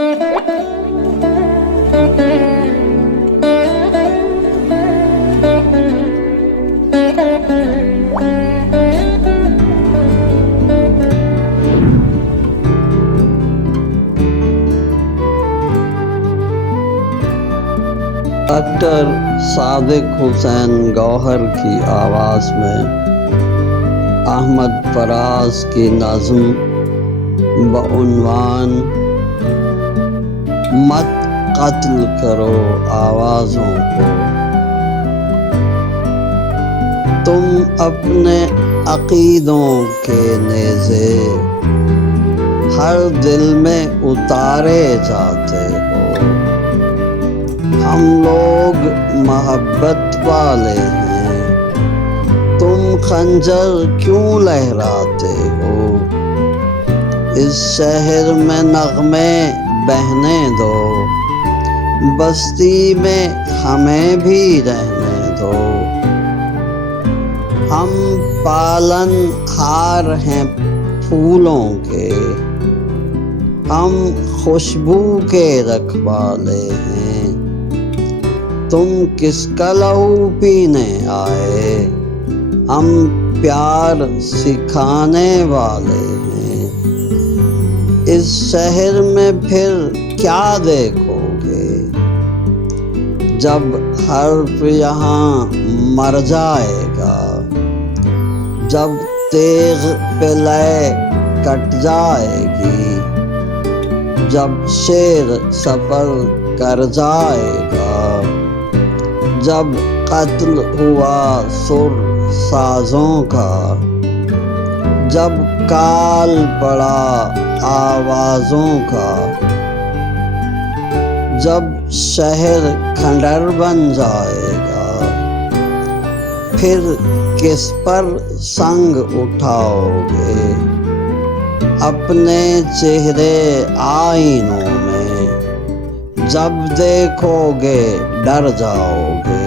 Doctor Sadiq Hussain Gauhar की आवाज़ में अहमद फराज की नज़्म बउन्वान मत कत्ल करो आवाज़ों को। तुम अपने अक़ीदों के नेज़े हर दिल में उतारे जाते हो। हम लोग मोहब्बत वाले हैं, तुम खंजर क्यों लहराते हो। इस शहर में नग़्मे बहने दो, बस्ती में हमें भी रहने दो। हम पालन हार हैं फूलों के, हम खुशबू के रखवाले हैं। तुम किसका लहू पीने आए, हम प्यार सिखाने वाले हैं। इस शहर में फिर क्या देखोगे, जब हर्फ यहाँ मर जाएगा, जब तेग पे लय कट जाएगी, जब शेर सफर कर जाएगा, जब कत्ल हुआ सुर साजों का, जब काल पड़ा आवाज़ों का, जब शहर खंडर बन जाएगा, फिर किस पर संग उठाओगे अपने चेहरे आईनों में। जब देखोगे डर जाओगे।